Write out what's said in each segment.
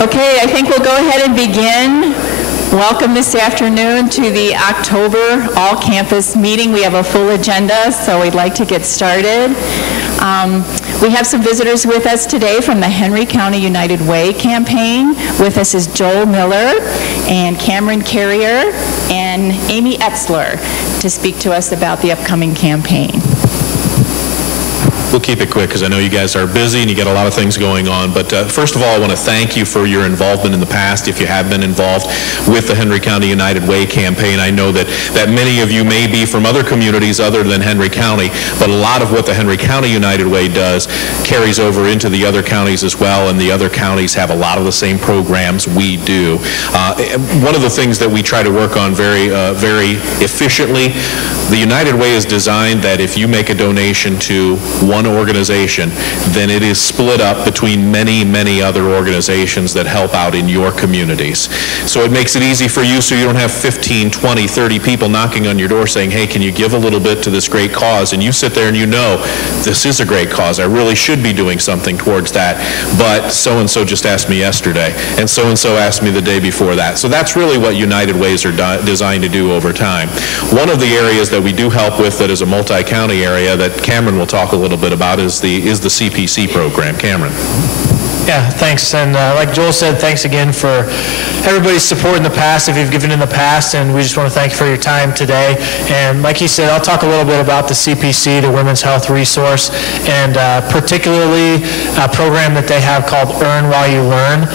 Okay, I think we'll go ahead and begin. Welcome this afternoon to the October all-campus meeting. We have a full agenda, so we'd like to get started. We have some visitors with us today from the Henry County United Way campaign. With us is Joel Miller and Cameron Carrier and Amy Etzler to speak to us about the upcoming campaign. We'll keep it quick because I know you guys are busy and you got a lot of things going on. But first of all, I want to thank you for your involvement in the past. If you have been involved with the Henry County United Way campaign, I know that many of you may be from other communities other than Henry County, but a lot of what the Henry County United Way does carries over into the other counties as well, and the other counties have a lot of the same programs we do. One of the things that we try to work on very efficiently, the United Way is designed that if you make a donation to one organization, then it is split up between many other organizations that help out in your communities. So it makes it easy for you so you don't have 15, 20, 30 people knocking on your door saying, hey, can you give a little bit to this great cause? And you sit there and you know, this is a great cause. I really should be doing something towards that. But so-and-so just asked me yesterday, and so-and-so asked me the day before that. So that's really what United Ways are designed to do over time. One of the areas that we do help with that is a multi-county area that Cameron will talk a little bit about is the CPC program. Cameron. Yeah, thanks. And like Joel said, thanks again for everybody's support in the past, if you've given in the past, and we just want to thank you for your time today. And like he said, I'll talk a little bit about the CPC, the Women's Health Resource, and particularly a program that they have called Earn While You Learn.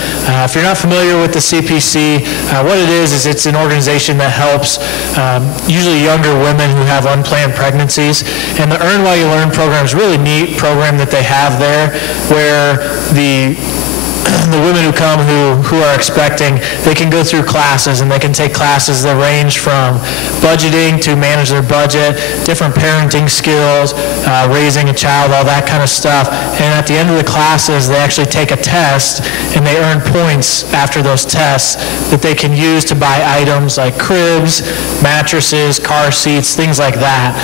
If you're not familiar with the CPC, what it is it's an organization that helps usually younger women who have unplanned pregnancies. And the Earn While You Learn program is a really neat program that they have there, where the women who come who are expecting, they can go through classes, and they can take classes that range from budgeting to manage their budget, different parenting skills, raising a child, all that kind of stuff. And at the end of the classes, they actually take a test, and they earn points after those tests that they can use to buy items like cribs, mattresses, car seats, things like that.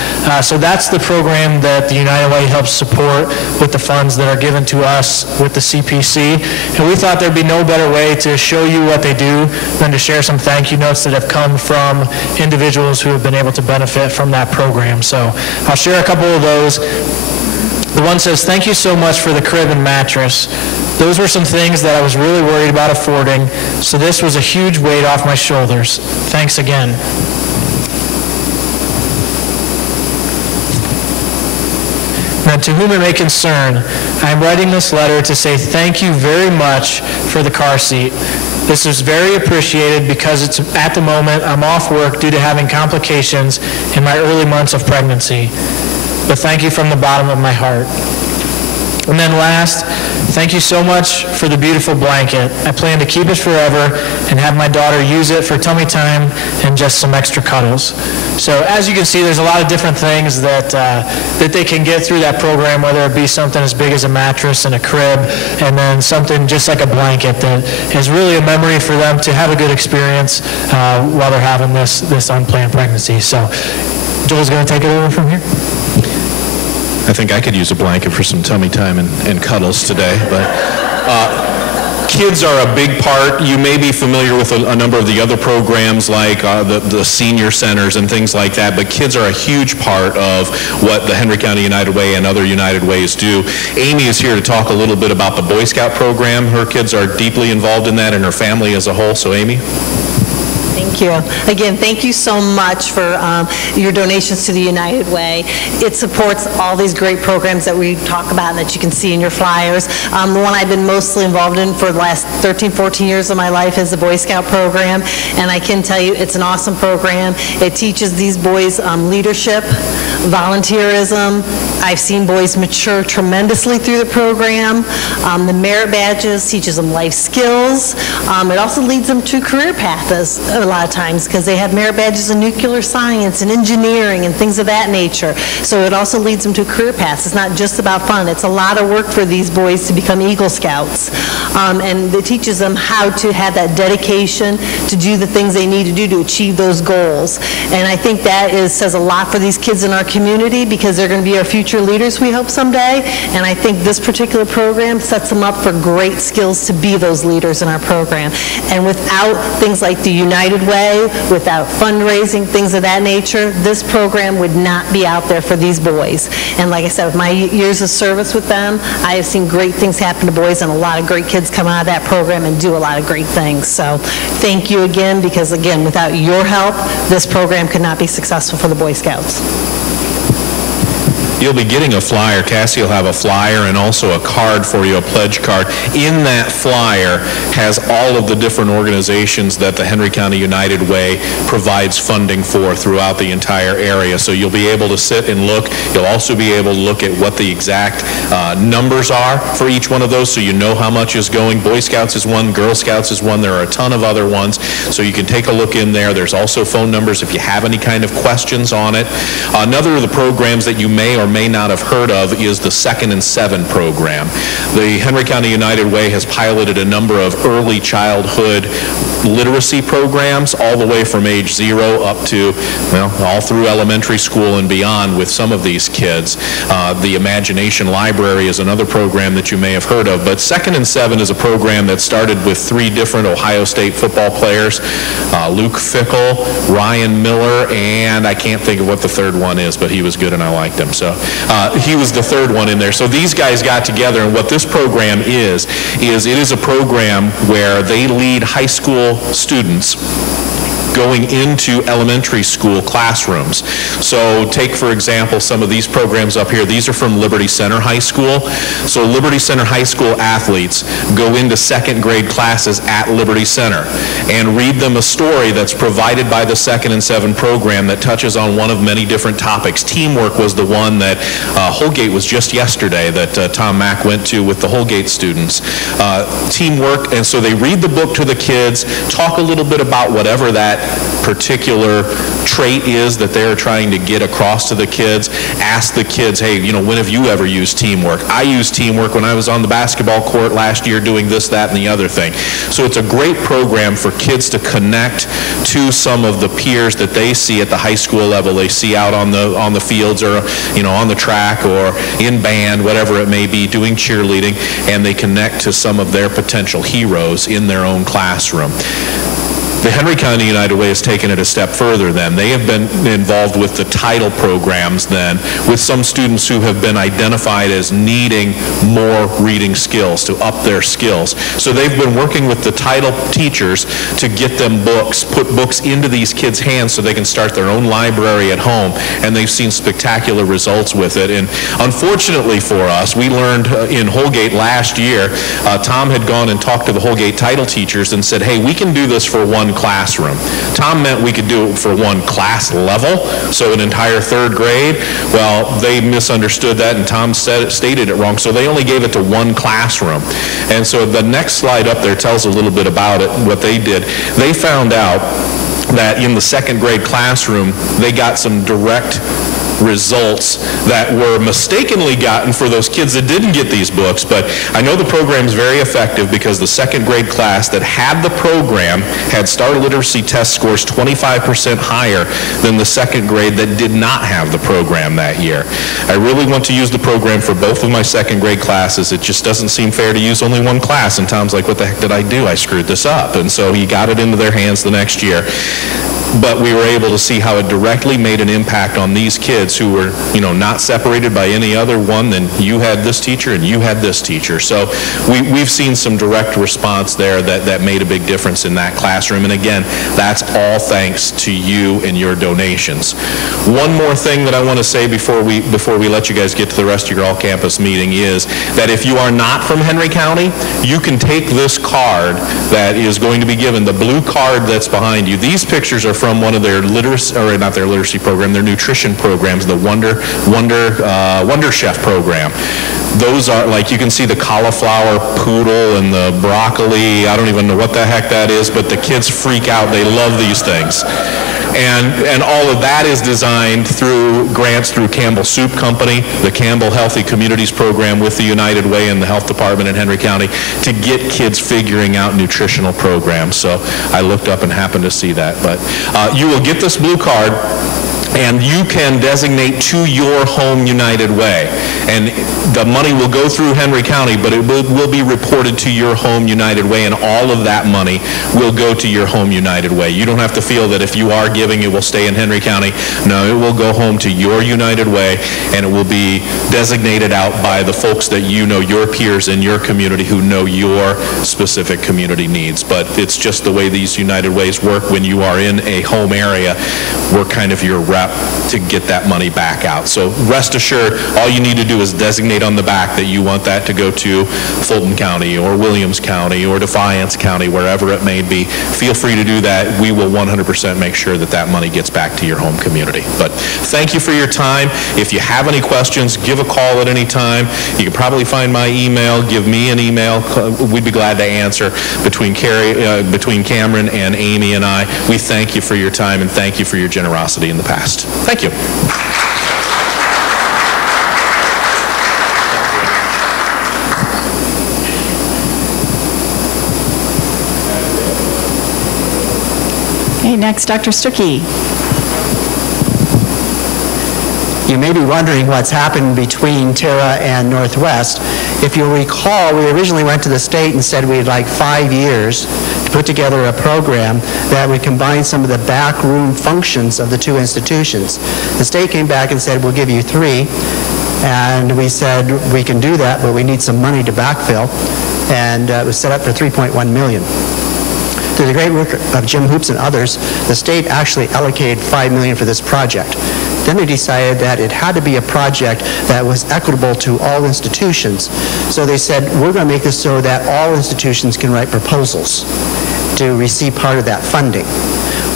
So that's the program that the United Way helps support with the funds that are given to us with the CPC. And we thought there'd be no better way to show you what they do than to share some thank you notes that have come from individuals who have been able to benefit from that program. So I'll share a couple of those. The one says, thank you so much for the crib and mattress. Those were some things that I was really worried about affording, so this was a huge weight off my shoulders. Thanks again. Now, to whom it may concern, I am writing this letter to say thank you very much for the car seat. This is very appreciated because at the moment I'm off work due to having complications in my early months of pregnancy. But thank you from the bottom of my heart. And then last, thank you so much for the beautiful blanket. I plan to keep it forever and have my daughter use it for tummy time and just some extra cuddles. So as you can see, there's a lot of different things that they can get through that program, whether it be something as big as a mattress and a crib, and then something just like a blanket that is really a memory for them to have a good experience while they're having this unplanned pregnancy. So Joel's going to take it over from here. I think I could use a blanket for some tummy time and cuddles today, but kids are a big part. You may be familiar with a number of the other programs like the senior centers and things like that, but kids are a huge part of what the Henry County United Way and other United Ways do. Amy is here to talk a little bit about the Boy Scout program. Her kids are deeply involved in that and her family as a whole. So Amy? Thank you. Again, thank you so much for your donations to the United Way. It supports all these great programs that we talk about and that you can see in your flyers. The one I've been mostly involved in for the last 13, 14 years of my life is the Boy Scout program, and I can tell you it's an awesome program. It teaches these boys leadership, volunteerism. I've seen boys mature tremendously through the program. The merit badges teaches them life skills. It also leads them to career paths a lot lot of times because they have merit badges in nuclear science and engineering and things of that nature. So it also leads them to career paths. It's not just about fun. It's a lot of work for these boys to become Eagle Scouts. And it teaches them how to have that dedication to do the things they need to do to achieve those goals. And I think that says a lot for these kids in our community because they're going to be our future leaders, we hope, someday. And I think this particular program sets them up for great skills to be those leaders in our program. And without things like the United Way, without fundraising, things of that nature, this program would not be out there for these boys. And like I said, with my years of service with them, I have seen great things happen to boys and a lot of great kids come out of that program and do a lot of great things. So thank you again, because again, without your help, this program could not be successful for the Boy Scouts. You'll be getting a flyer. Cassie will have a flyer and also a card for you, a pledge card. In that flyer has all of the different organizations that the Henry County United Way provides funding for throughout the entire area. So you'll be able to sit and look. You'll also be able to look at what the exact numbers are for each one of those, so you know how much is going. Boy Scouts is one, Girl Scouts is one. There are a ton of other ones, so you can take a look in there. There's also phone numbers if you have any kind of questions on it. Another of the programs that you may or may not have heard of is the 2nd and 7 program. The Henry County United Way has piloted a number of early childhood literacy programs all the way from age 0 up to, well, all through elementary school and beyond with some of these kids. The Imagination Library is another program that you may have heard of, but 2nd and 7 is a program that started with 3 different Ohio State football players, Luke Fickle, Ryan Miller, and I can't think of what the third one is, but he was good and I liked him. So he was the third one in there. So these guys got together, and what this program is it is a program where they lead high school students going into elementary school classrooms. So take, for example, some of these programs up here. These are from Liberty Center High School. So Liberty Center High School athletes go into 2nd grade classes at Liberty Center and read them a story that's provided by the 2nd and 7 program that touches on one of many different topics. Teamwork was the one that Holgate was just yesterday that Tom Mack went to with the Holgate students. Teamwork, and so they read the book to the kids, talk a little bit about whatever that particular trait is that they're trying to get across to the kids. Ask the kids, hey, you know, when have you ever used teamwork? I used teamwork when I was on the basketball court last year doing this, that, and the other thing. So it's a great program for kids to connect to some of the peers that they see at the high school level. They see out on the fields, or, you know, on the track or in band, whatever it may be, doing cheerleading, and they connect to some of their potential heroes in their own classroom. The Henry County United Way has taken it a step further then. They have been involved with the title programs then, with some students who have been identified as needing more reading skills, to up their skills. So they've been working with the title teachers to get them books, put books into these kids' hands so they can start their own library at home, and they've seen spectacular results with it. And unfortunately for us, we learned in Holgate last year, Tom had gone and talked to the Holgate title teachers and said, hey, we can do this for one classroom. Tom meant we could do it for one class level, so an entire 3rd grade. Well, they misunderstood that, and Tom stated it wrong, so they only gave it to one classroom. And so the next slide up there tells a little bit about it, what they did. They found out that in the 2nd grade classroom, they got some direct results that were mistakenly gotten for those kids that didn't get these books. But I know the program is very effective because the 2nd grade class that had the program had Star Literacy test scores 25% higher than the 2nd grade that did not have the program that year. I really want to use the program for both of my 2nd grade classes. It just doesn't seem fair to use only one class. And Tom's like, what the heck did I do? I screwed this up. And so he got it into their hands the next year. But we were able to see how it directly made an impact on these kids who were, you know, not separated by any other one than you had this teacher and you had this teacher. So we've seen some direct response there that made a big difference in that classroom. And again, that's all thanks to you and your donations. One more thing that I want to say before we let you guys get to the rest of your all-campus meeting is that if you are not from Henry County, you can take this card that is going to be given, the blue card that's behind you. These pictures are from one of their literacy program, their nutrition programs, the Wonder Chef program. Those are, like, you can see the cauliflower poodle and the broccoli. I don't even know what the heck that is, but the kids freak out. They love these things. And all of that is designed through grants through Campbell Soup Company, the Campbell Healthy Communities Program with the United Way and the Health Department in Henry County to get kids figuring out nutritional programs. So I looked up and happened to see that. But you will get this blue card, and you can designate to your home United Way. And the money will go through Henry County, but it will be reported to your home United Way, and all of that money will go to your home United Way. You don't have to feel that if you are giving, it will stay in Henry County. No, it will go home to your United Way, and it will be designated out by the folks that you know, your peers in your community who know your specific community needs. But it's just the way these United Ways work. When you are in a home area, we're kind of your rep to get that money back out. So rest assured, all you need to do is designate on the back that you want that to go to Fulton County or Williams County or Defiance County, wherever it may be. Feel free to do that. We will 100% make sure that that money gets back to your home community. But thank you for your time. If you have any questions, give a call at any time. You can probably find my email. Give me an email. We'd be glad to answer. Between Cameron and Amy and I, we thank you for your time and thank you for your generosity in the past. Thank you. Okay, next, Dr. Stuckey. You may be wondering what's happened between Terra and Northwest. If you'll recall, we originally went to the state and said we'd like 5 years to put together a program that would combine some of the backroom functions of the two institutions. The state came back and said, we'll give you 3. And we said, we can do that, but we need some money to backfill. And it was set up for $3.1 million. Through the great work of Jim Hoops and others, the state actually allocated $5 million for this project. Then they decided that it had to be a project that was equitable to all institutions. So they said, we're going to make this so that all institutions can write proposals to receive part of that funding.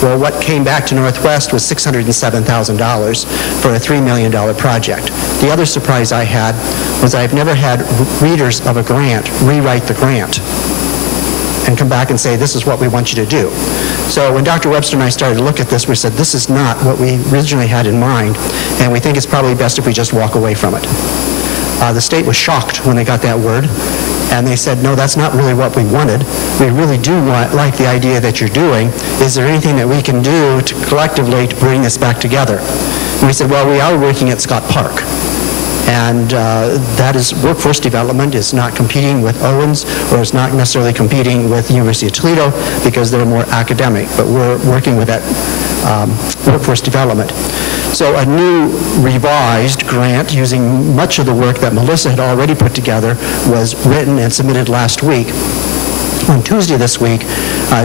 Well, what came back to Northwest was $607,000 for a $3 million project. The other surprise I had was I've never had readers of a grant rewrite the grant and come back and say, this is what we want you to do. So when Dr. Webster and I started to look at this, we said, this is not what we originally had in mind, and we think it's probably best if we just walk away from it. The state was shocked when they got that word, and they said, no, that's not really what we wanted. We really do like the idea that you're doing. Is there anything that we can do to collectively to bring this back together? And we said, well, we are working at Scott Park. And that is workforce development. It's not competing with Owens, or it's not necessarily competing with the University of Toledo because they're more academic, but we're working with that workforce development. So a new revised grant using much of the work that Melissa had already put together was written and submitted last week. On Tuesday this week,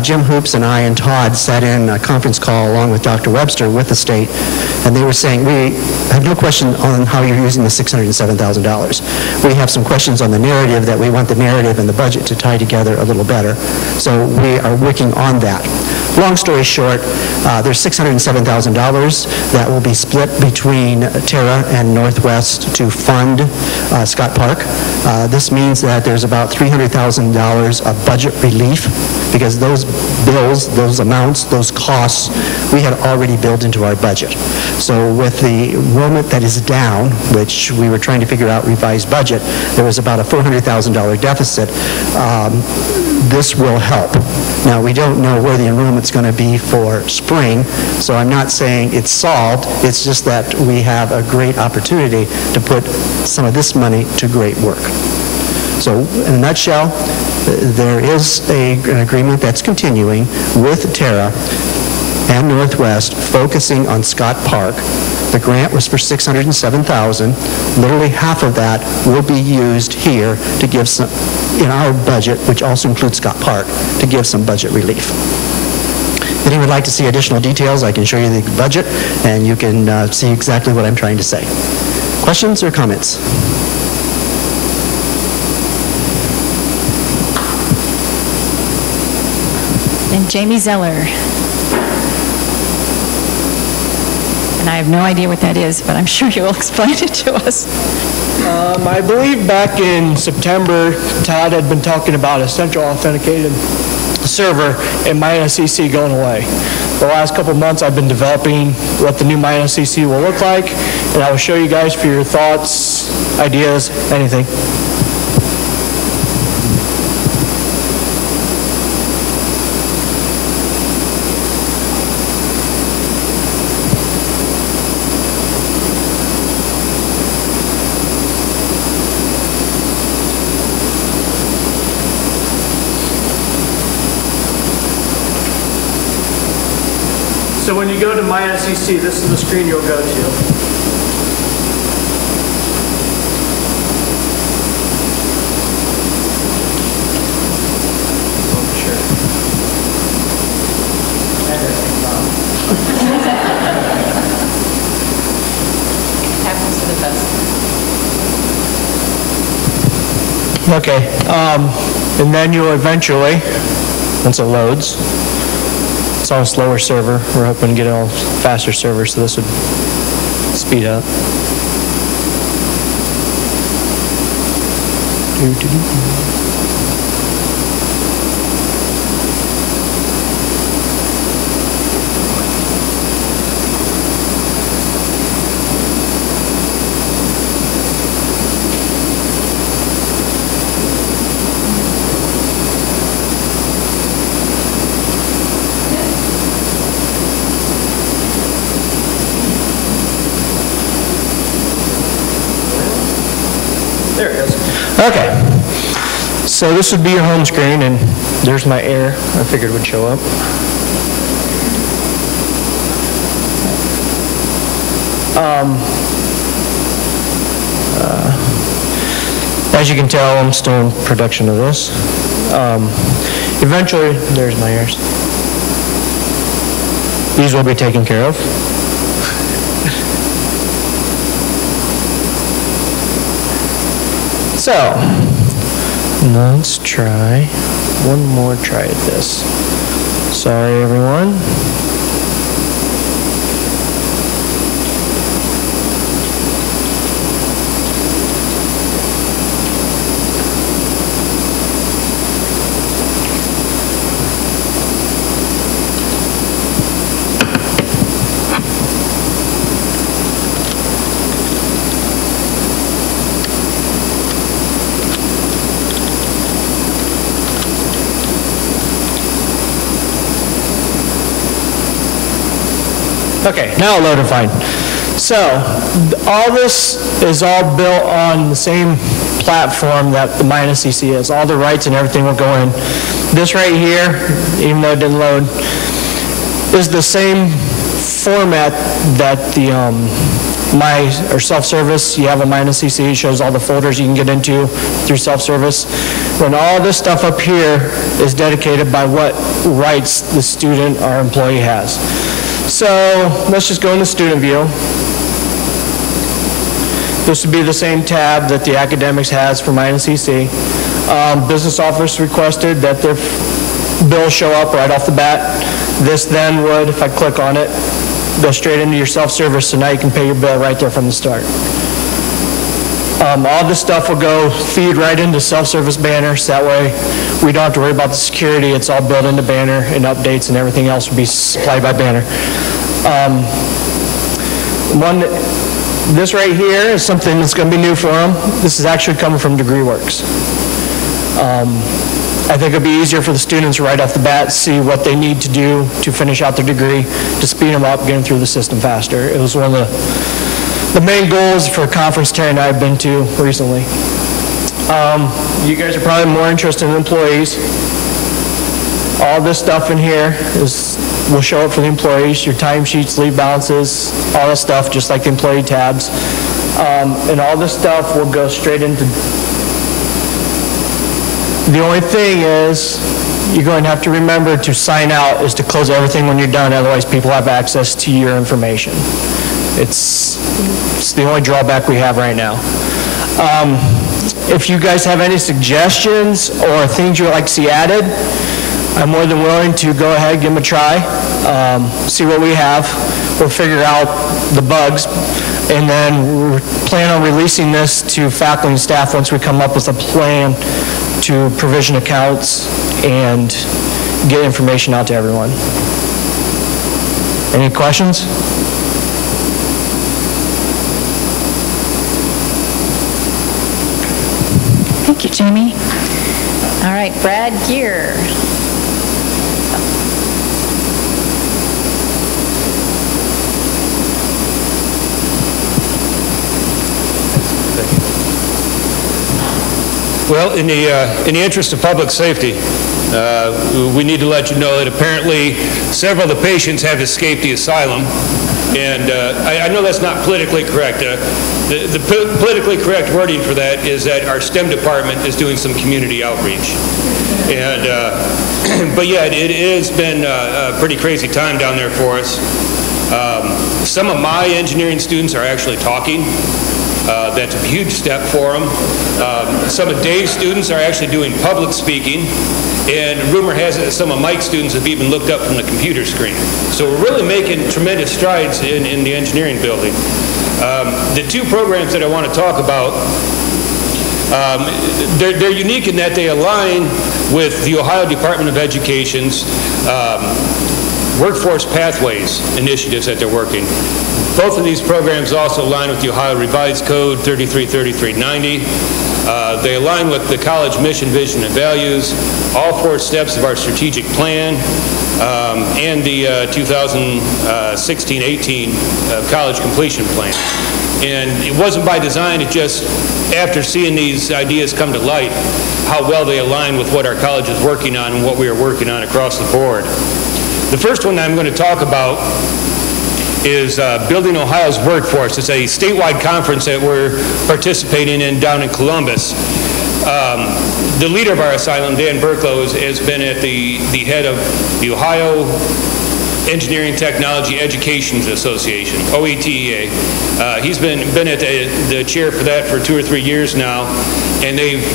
Jim Hoops and I and Todd sat in a conference call along with Dr. Webster with the state, and they were saying, we have no question on how you're using the $607,000. We have some questions on the narrative that we want the narrative and the budget to tie together a little better. So we are working on that. Long story short, there's $607,000 that will be split between Terra and Northwest to fund Scott Park. This means that there's about $300,000 of budget relief because those bills, those amounts, those costs, we had already built into our budget. So with the enrollment that is down, which we were trying to figure out revised budget, there was about a $400,000 deficit. This will help. Now, we don't know where the enrollment's going to be for spring, so I'm not saying it's solved. It's just that we have a great opportunity to put some of this money to great work. So, in a nutshell, there is an agreement that's continuing with Terra and Northwest focusing on Scott Park. The grant was for $607,000. Literally half of that will be used here to give some, in our budget, which also includes Scott Park, to give some budget relief. If anyone would like to see additional details, I can show you the budget, and you can see exactly what I'm trying to say. Questions or comments? And Jamie Zeller. And I have no idea what that is, but I'm sure you'll explain it to us. I believe back in September, Todd had been talking about a central authenticated server and MyNSCC going away. The last couple months I've been developing what the new MyNSCC will look like, and I will show you guys for your thoughts, ideas, anything. So when you go to MyNSCC, this is the screen you'll go to. Happens to the best. Okay, and then you'll eventually, once it loads, it's on a slower server. We're hoping to get it on a faster server, so this would speed up. There it goes. Okay. So this would be your home screen, and there's my error. I figured it would show up. As you can tell, I'm still in production of this. Eventually, there's my errors. These will be taken care of. So, let's try one more try at this. Sorry, everyone. Okay, now it'll load and fine. So, all this is all built on the same platform that the MyNSCC is. All the rights and everything will go in. This right here, even though it didn't load, is the same format that the self-service. You have a MyNSCC, it shows all the folders you can get into through self-service. When all this stuff up here is dedicated by what rights the student or employee has. So let's just go into student view. This would be the same tab that the academics has for MyNSCC. Business office requested that their bill show up right off the bat. This then would, if I click on it, go straight into your self-service, so now you can pay your bill right there from the start. All this stuff will go feed right into self-service Banner, so that way we don't have to worry about the security. It's all built into Banner, and updates and everything else will be supplied by Banner. This right here is something that's going to be new for them. This is actually coming from DegreeWorks. I think it'll be easier for the students right off the bat to see what they need to do to finish out their degree, to speed them up, get them through the system faster. It was one of the main goals for a conference Terry and I have been to recently. You guys are probably more interested in employees. All this stuff in here will show up for the employees, your timesheets, leave balances, all this stuff, just like the employee tabs. And all this stuff will go straight into. The only thing is, you're going to have to remember to sign out is to close everything when you're done, otherwise people have access to your information. It's the only drawback we have right now. If you guys have any suggestions or things you would like to see added, I'm more than willing to go ahead, give them a try, see what we have. We'll figure out the bugs, and then we plan on releasing this to faculty and staff once we come up with a plan to provision accounts and get information out to everyone. Any questions? Thank you, Jamie. All right, Brad Gear. Well, in the interest of public safety, we need to let you know that apparently several of the patients have escaped the asylum, and I know that's not politically correct. The politically correct wording for that is that our STEM department is doing some community outreach. And, but yeah, it has been a pretty crazy time down there for us. Some of my engineering students are actually talking. That's a huge step for them. Some of Dave's students are actually doing public speaking, and rumor has it that some of Mike's students have even looked up from the computer screen. So we're really making tremendous strides in the engineering building. The two programs that I want to talk about, they're unique in that they align with the Ohio Department of Education's Workforce Pathways initiatives that they're working. Both of these programs also align with the Ohio Revised Code 333390. They align with the college mission, vision, and values, all 4 steps of our strategic plan, and the 2016-18 college completion plan. And it wasn't by design, it just, after seeing these ideas come to light, how well they align with what our college is working on and what we are working on across the board. The first one I'm going to talk about is Building Ohio's Workforce. It's a statewide conference that we're participating in down in Columbus. The leader of our asylum, Dan Berklow, has been at the head of the Ohio Engineering Technology Education Association, OETEA. He's been at the chair for that for 2 or 3 years now, and they've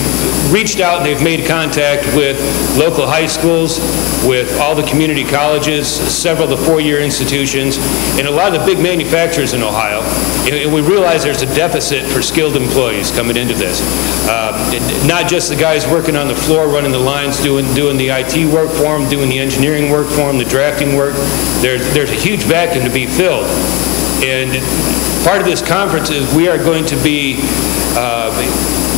reached out and they've made contact with local high schools, with all the community colleges, several of the 4-year institutions, and a lot of the big manufacturers in Ohio. And we realize there's a deficit for skilled employees coming into this. Not just the guys working on the floor, running the lines, doing the IT work for them, doing the engineering work for them, the drafting work. There's a huge vacuum to be filled. And part of this conference is we are going to be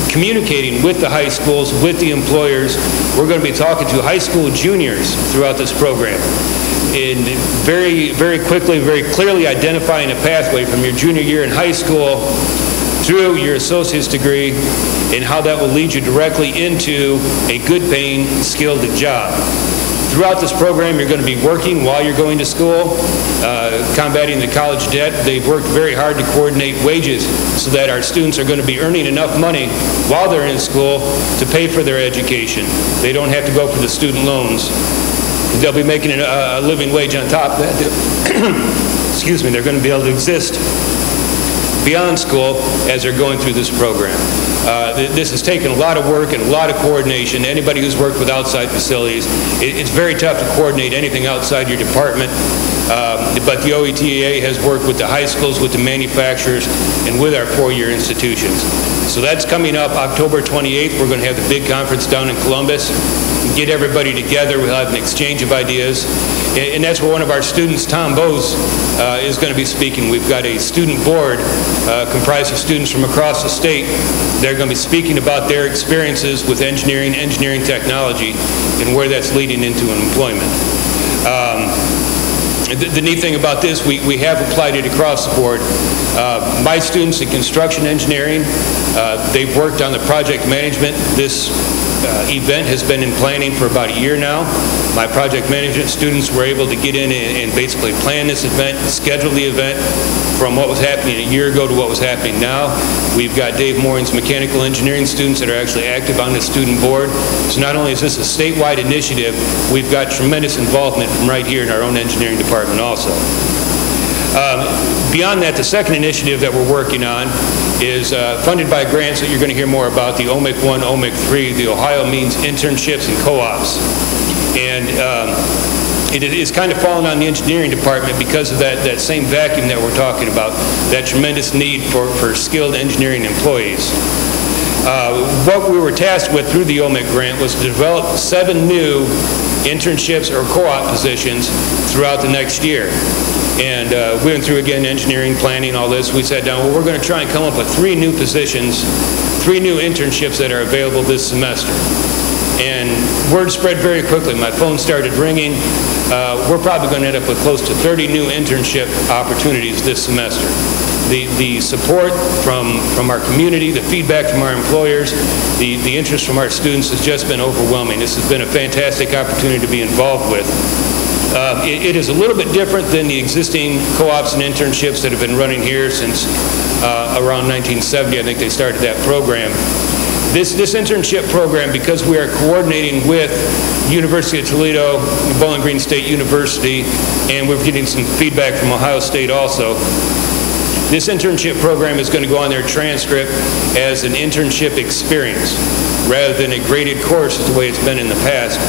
communicating with the high schools, with the employers. We're going to be talking to high school juniors throughout this program. And very, very quickly, very clearly identifying a pathway from your junior year in high school through your associate's degree and how that will lead you directly into a good paying, skilled job. Throughout this program, you're going to be working while you're going to school, combating the college debt. They've worked very hard to coordinate wages so that our students are going to be earning enough money while they're in school to pay for their education. They don't have to go for the student loans. They'll be making a living wage on top of that. Excuse me, they're going to be able to exist beyond school as they're going through this program. This has taken a lot of work and a lot of coordination. Anybody who's worked with outside facilities, it's very tough to coordinate anything outside your department. But the OETEA has worked with the high schools, with the manufacturers, and with our 4-year institutions. So that's coming up October 28th. We're going to have the big conference down in Columbus. Get everybody together. We'll have an exchange of ideas. And that's where one of our students, Tom Bose, is going to be speaking. We've got a student board comprised of students from across the state. They're going to be speaking about their experiences with engineering technology, and where that's leading into employment. The neat thing about this, we have applied it across the board. My students in construction engineering, they've worked on the project management. This event has been in planning for about a year now. My project management students were able to get in and basically plan this event, schedule the event from what was happening a year ago to what was happening now. We've got Dave Morin's mechanical engineering students that are actually active on the student board. So not only is this a statewide initiative, we've got tremendous involvement from right here in our own engineering department also. Beyond that, the second initiative that we're working on is funded by grants that you're going to hear more about, the OMIC 1, OMIC 3, the Ohio Means Internships and Co-ops. And it is kind of fallen on the engineering department because of that same vacuum that we're talking about, that tremendous need for skilled engineering employees. What we were tasked with through the OMIC grant was to develop 7 new internships or co-op positions throughout the next year. And we went through, again, engineering, planning, all this. We sat down, well, we're going to try and come up with 3 new positions, 3 new internships that are available this semester. And word spread very quickly. My phone started ringing. We're probably going to end up with close to 30 new internship opportunities this semester. The support from our community, the feedback from our employers, the interest from our students has just been overwhelming. This has been a fantastic opportunity to be involved with. It is a little bit different than the existing co-ops and internships that have been running here since around 1970. I think they started that program. This internship program, because we are coordinating with University of Toledo, Bowling Green State University, and we're getting some feedback from Ohio State also, this internship program is going to go on their transcript as an internship experience rather than a graded course as the way it's been in the past.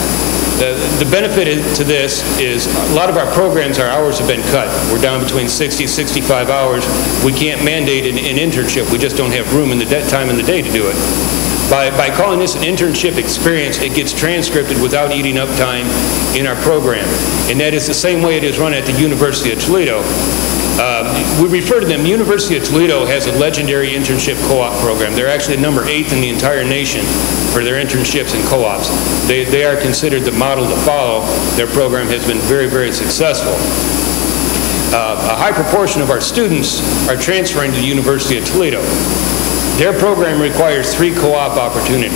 The benefit to this is a lot of our programs, our hours have been cut. We're down between 60 and 65 hours. We can't mandate an internship. We just don't have room in the time in the day to do it. By calling this an internship experience, it gets transcribed without eating up time in our program. And that is the same way it is run at the University of Toledo. We refer to them, University of Toledo has a legendary internship co-op program. They're actually number 8th in the entire nation for their internships and co-ops. They are considered the model to follow. Their program has been very, very successful. A high proportion of our students are transferring to the University of Toledo. Their program requires 3 co-op opportunities.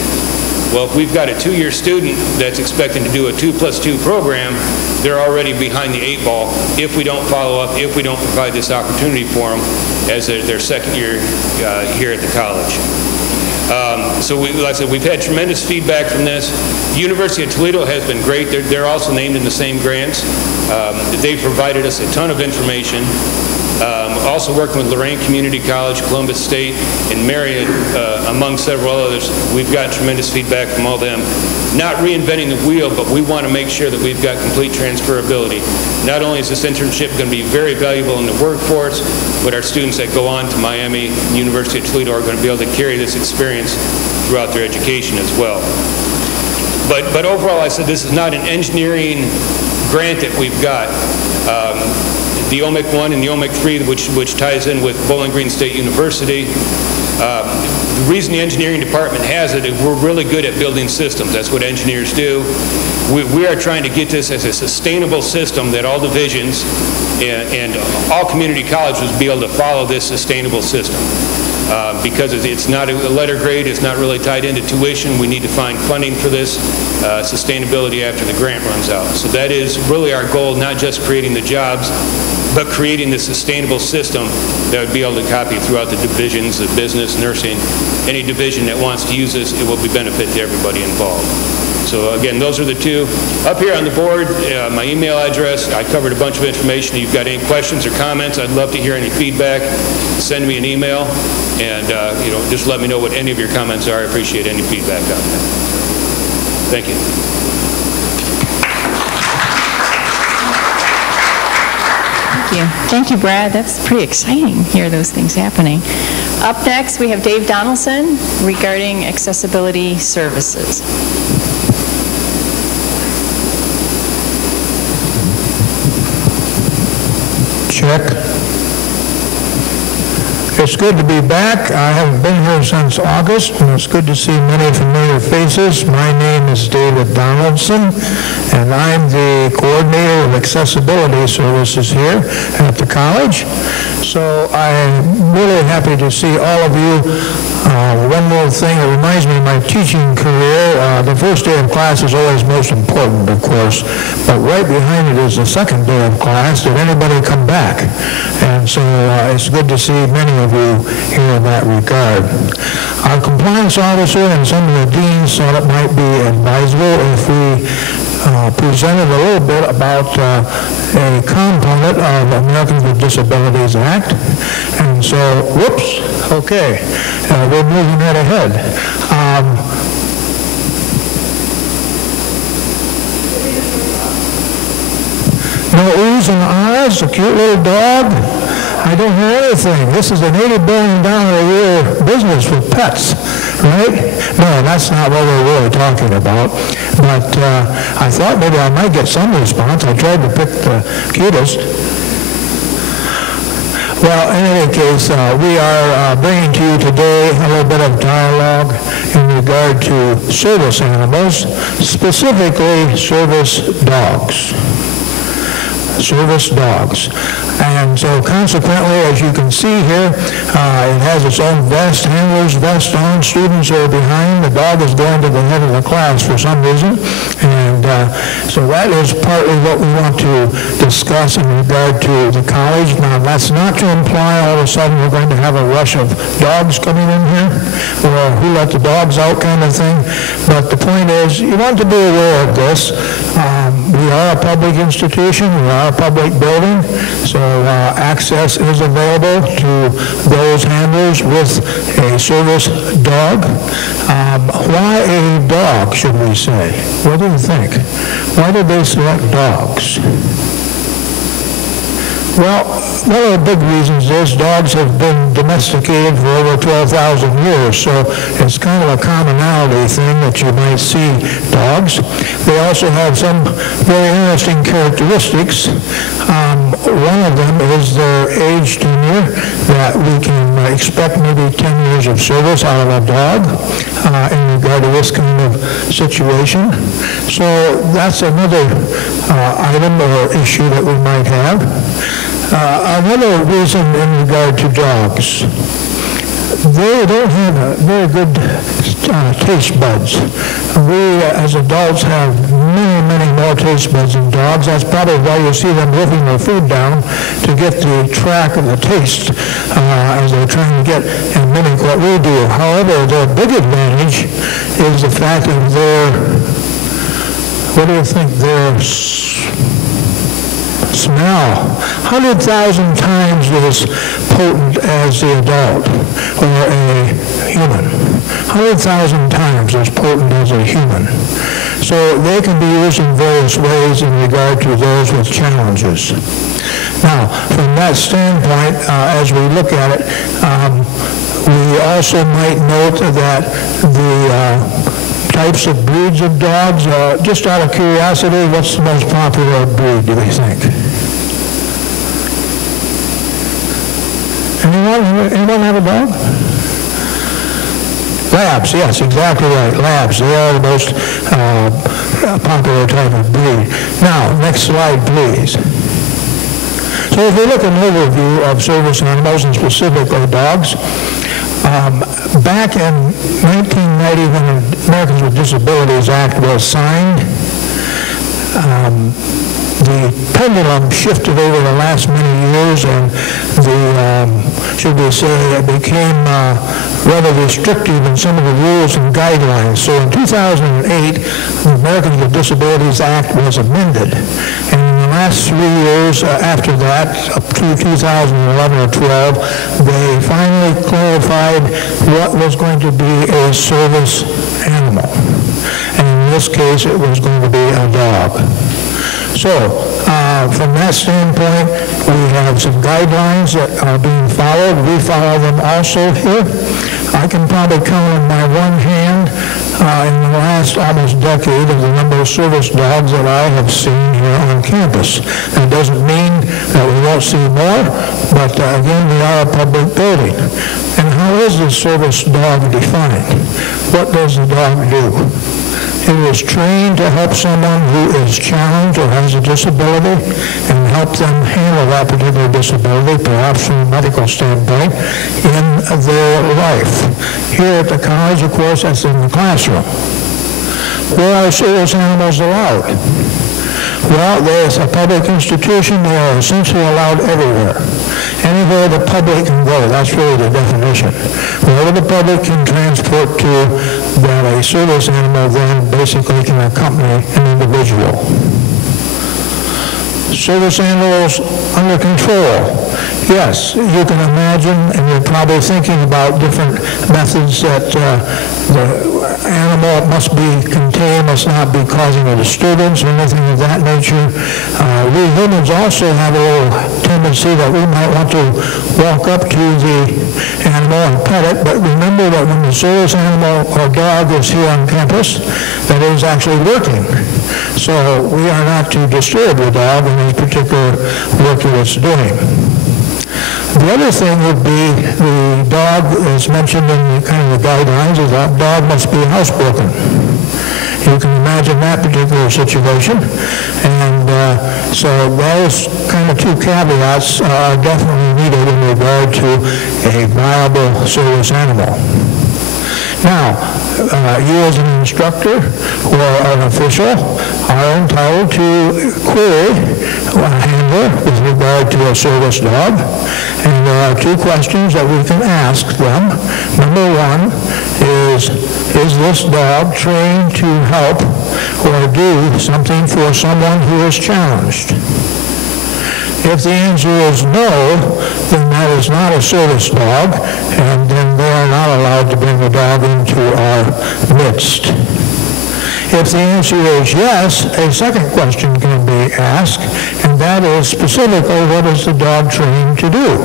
Well, if we've got a 2-year student that's expecting to do a 2+2 program, they're already behind the 8 ball if we don't follow up, if we don't provide this opportunity for them as their second year here at the college. So like I said, we've had tremendous feedback from this. The University of Toledo has been great. They're also named in the same grants. They've provided us a ton of information. Also working with Lorain Community College, Columbus State, and Marion, among several others. We've got tremendous feedback from all of them. Not reinventing the wheel, but we want to make sure that we've got complete transferability. Not only is this internship going to be very valuable in the workforce, but our students that go on to Miami, University of Toledo, are going to be able to carry this experience throughout their education as well. But overall, I said this is not an engineering grant that we've got. The OMIC 1 and the OMIC 3, which ties in with Bowling Green State University. The reason the engineering department has it is we're really good at building systems. That's what engineers do. We are trying to get this as a sustainable system that all divisions and all community colleges be able to follow this sustainable system. Because it's not a letter grade, it's not really tied into tuition. We need to find funding for this sustainability after the grant runs out. So that is really our goal, not just creating the jobs, but creating the sustainable system that would be able to copy throughout the divisions of business, nursing. Any division that wants to use this, it will be benefit to everybody involved. So again, those are the 2. Up here on the board, my email address. I covered a bunch of information. If you've got any questions or comments, I'd love to hear any feedback. Send me an email, and just let me know what any of your comments are. I appreciate any feedback on that. Thank you. Thank you, Brad. That's pretty exciting to hear those things happening. Up next, we have Dave Donaldson regarding accessibility services. Check. It's good to be back. I haven't been here since August, and it's good to see many familiar faces. My name is David Donaldson, and I'm the coordinator of accessibility services here at the college. So I'm really happy to see all of you. One more thing, it reminds me of my teaching career. The first day of class is always most important, of course, but right behind it is the second day of class. Did anybody come back? And so it's good to see many of you here in that regard. Our compliance officer and some of the deans thought it might be advisable if we presented a little bit about a component of Americans with Disabilities Act. And so, whoops, okay, we're moving right ahead. No oohs and ahs, a cute little dog. I don't hear anything. This is an $80 billion a year business with pets, right? No, that's not what we're really talking about. But I thought maybe I might get some response. I tried to pick the cutest. Well, in any case, we are bringing to you today a little bit of dialogue in regard to service animals, specifically service dogs. Service dogs. And so consequently, as you can see here, it has its own vest, handler's vest on, students are behind, the dog is going to the head of the class for some reason, and so that is partly what we want to discuss in regard to the college. Now, that's not to imply all of a sudden we're going to have a rush of dogs coming in here, or who let the dogs out kind of thing, but the point is, you want to be aware of this. We are a public institution, we are a public building, so access is available to those handlers with a service dog. Why a dog, should we say? What do you think? Why did they select dogs? Well, one of the big reasons is dogs have been domesticated for over 12,000 years, so it's kind of a commonality thing that you might see dogs. They also have some very interesting characteristics. One of them is their age tenure, that we can expect maybe 10 years of service out of a dog in regard to this kind of situation. So that's another item or issue that we might have. Another reason in regard to dogs, they don't have very good taste buds. We as adults have many, many more taste buds than dogs. That's probably why you see them wolfing their food down to get the track of the taste as they're trying to get and mimic what we do. However, their big advantage is the fact of their, what do you think, their smell, 100,000 times as potent as the adult or a human. 100,000 times as potent as a human. So they can be used in various ways in regard to those with challenges. Now, from that standpoint, as we look at it, we also might note that the types of breeds of dogs, just out of curiosity, what's the most popular breed, do we think? Anyone have a dog? Labs, yes, exactly right, labs. They are the most popular type of breed. Now, next slide, please. So if we look at an overview of service animals, and specifically dogs, back in 1990, when the Americans with Disabilities Act was signed, the pendulum shifted over the last many years, and should we say, it became rather restrictive in some of the rules and guidelines. So in 2008, the Americans with Disabilities Act was amended, and in the last 3 years after that, up to 2011 or 12, they finally clarified what was going to be a service animal. And in this case, it was going to be a dog. So, from that standpoint, we have some guidelines that are being followed. We follow them also here. I can probably count on my one hand in the last almost decade of the number of service dogs that I have seen here on campus. That doesn't mean that we won't see more, but again, we are a public building. And how is the service dog defined? What does the dog do? It is trained to help someone who is challenged or has a disability and help them handle that particular disability, perhaps from a medical standpoint, in their life. Here at the college, of course, that's in the classroom. Where are service animals allowed? Well, there's a public institution. They are essentially allowed everywhere. Anywhere the public can go, that's really the definition. Wherever the public can transport to, that a service animal then basically can accompany an individual. Service animals under control. Yes, you can imagine, and you're probably thinking about different methods that the animal must be contained, must not be causing a disturbance or anything of that nature. We humans also have a little tendency that we might want to walk up to the animal and pet it, but remember that when the service animal or dog is here on campus, that it is actually working. So we are not to disturb the dog in this particular work that it's doing. The other thing would be the dog, as mentioned in the kind of the guidelines, is that dog must be housebroken. You can imagine that particular situation. And so those kind of two caveats are definitely needed in regard to a viable service animal. Now, you as an instructor or an official are entitled to query a handler with regard to a service dog. And there are two questions that we can ask them. Number one is this dog trained to help or do something for someone who is challenged? If the answer is no, then that is not a service dog, and then they are not allowed to bring the dog into our midst. If the answer is yes, a second question can be asked, and that is specifically, what is the dog trained to do?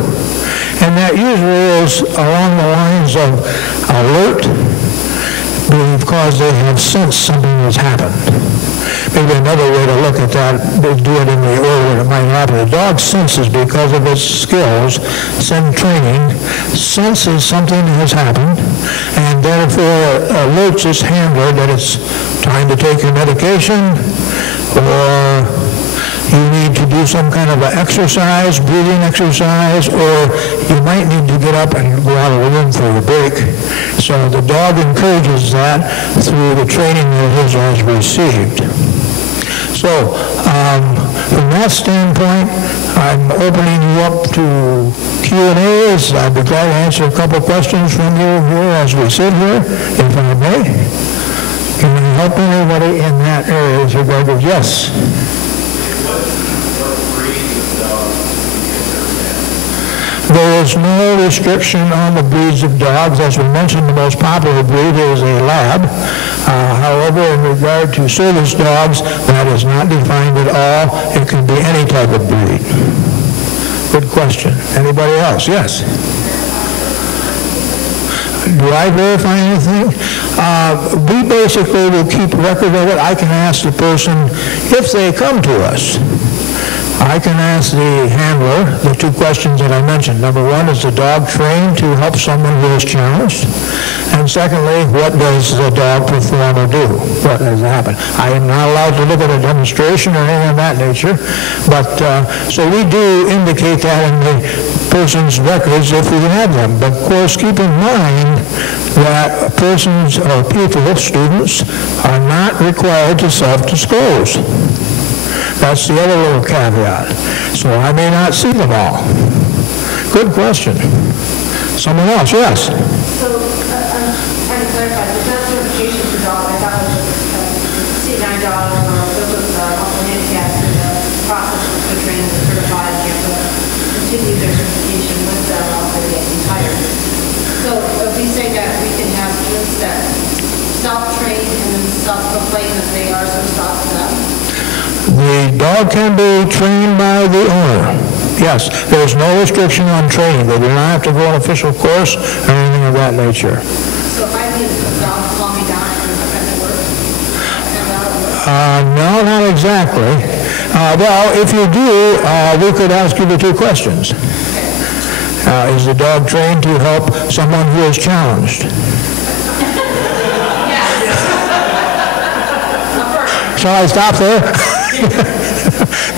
And that usually is along the lines of alert, because they have sensed something has happened. Maybe another way to look at that, they do it in the order that it might happen. The dog senses, because of its skills, some training, senses something has happened, and therefore alerts its handler that it's time to take your medication, or you need to do some kind of an exercise, breathing exercise, or you might need to get up and go out of the room for a break. So the dog encourages that through the training that it has received. So from that standpoint, I'm opening you up to Q&As. I'd be glad to answer a couple questions from you here as we sit here, if I may. Can I help anybody in that area with regard to yes? There is no restriction on the breeds of dogs. As we mentioned, the most popular breed is a lab. However, in regard to service dogs, that is not defined at all. It can be any type of breed. Good question. Anybody else? Yes. Do I verify anything? We basically will keep record of it. I can ask the person if they come to us. I can ask the handler the two questions that I mentioned. Number one, is the dog trained to help someone who is challenged? And secondly, what does the dog perform or do? What has happened? I am not allowed to look at a demonstration or anything of that nature, but so we do indicate that in the person's records if we have them. But of course, keep in mind that persons or people, students, are not required to self-disclose. That's the other little caveat. So I may not see them all. Good question. Someone else, yes? So I'm trying to clarify, the job certification for dog, I thought it was C9 dogs or those with also handicaps in the process of training and certified, you have to continue their certification with them after they get retired. So if we say that we can have students that self-train and then self-proclaim that they are service dogs to them? The dog can be trained by the owner. Yes, there's no restriction on training. They do not have to go an official course or anything of that nature. So if I need a dog to calm me down, can it work? No, not exactly. Well, if you do, we could ask you the two questions. Is the dog trained to help someone who is challenged? Shall I stop there?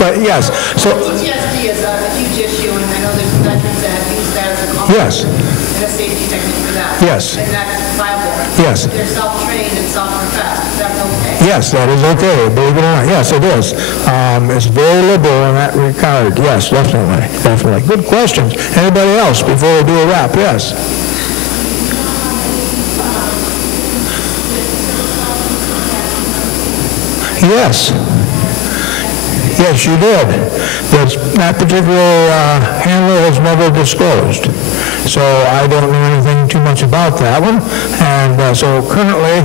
But yes, so PTSD is a huge issue, and I know there's veterans that use that as a common yes, and a safety technique for that. Yes. And that's viable. Yes. They're self-trained and self-professed. That's okay. Yes, that is okay. Believe it or not, yes, it is. It's very liberal in that regard. Yes, definitely, definitely. Good questions. Anybody else before we do a wrap? Yes. Yes. Yes, you did. That particular handler was never disclosed. So I don't know anything too much about that one. And so currently,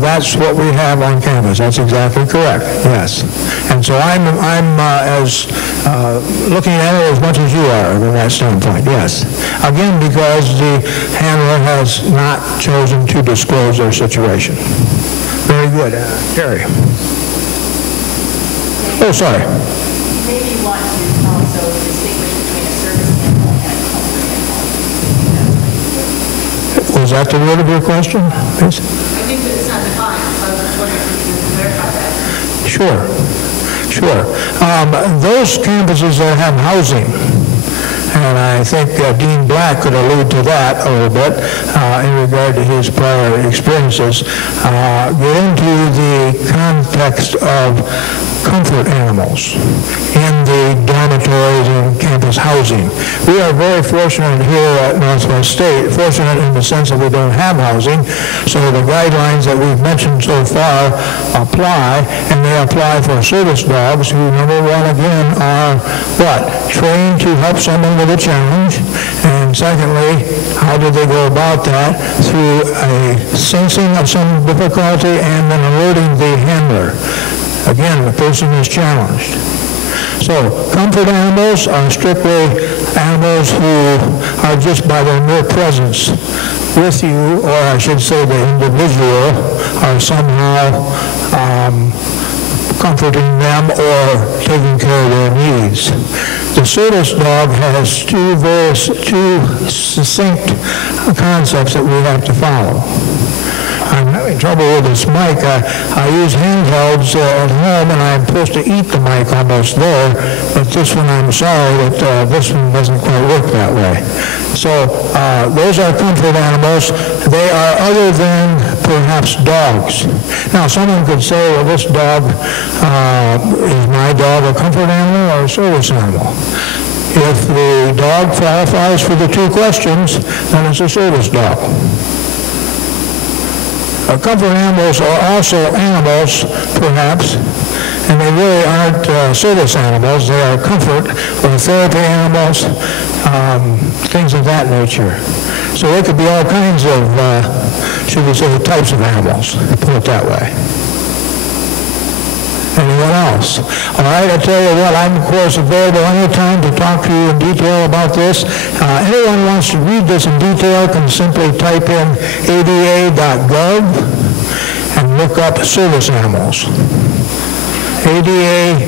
that's what we have on campus. That's exactly correct, yes. And so I'm as looking at it as much as you are from that standpoint, yes. Again, because the handler has not chosen to disclose their situation. Very good. Terry. Oh, sorry. Maybe you want to also distinguish between a service animal and a comfort animal. Was that the root of your question? Yes? I think that it's not defined, so I was just wondering if you could clarify that. Sure. Those campuses that have housing, and I think Dean Black could allude to that a little bit in regard to his prior experiences, get into the context of comfort animals in the dormitories and campus housing. We are very fortunate here at Northwest State, fortunate in the sense that we don't have housing, so the guidelines that we've mentioned so far apply, and they apply for service dogs who, number one, again, are what? Trained to help someone with a challenge, and secondly, how do they go about that? Through a sensing of some difficulty and then alerting the handler. Again, the person is challenged. So, comfort animals are strictly animals who are just by their mere presence with you, or I should say the individual, are somehow comforting them or taking care of their needs. The service dog has two succinct concepts that we have to follow. I'm having trouble with this mic. I use handhelds at home, and I'm supposed to eat the mic almost there, but this one, I'm sorry that this one doesn't quite work that way. So those are comfort animals. They are other than perhaps dogs. Now, someone could say, well, this dog, is my dog a comfort animal or a service animal? If the dog qualifies for the two questions, then it's a service dog. Comfort animals are also animals, perhaps, and they really aren't service animals. They are comfort or therapy animals, things of that nature. So they could be all kinds of, should we say, types of animals, put it that way. Anyone else? All right, I tell you what, I'm, of course, available anytime to talk to you in detail about this. Anyone who wants to read this in detail can simply type in ada.gov and look up service animals. ada.gov.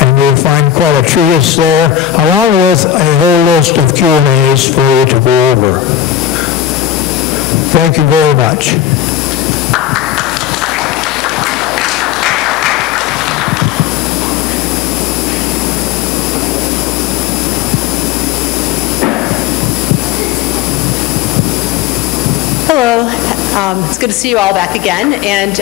And you'll find quite a treatise there, along with a whole list of Q&As for you to go over. Thank you very much. It's good to see you all back again. And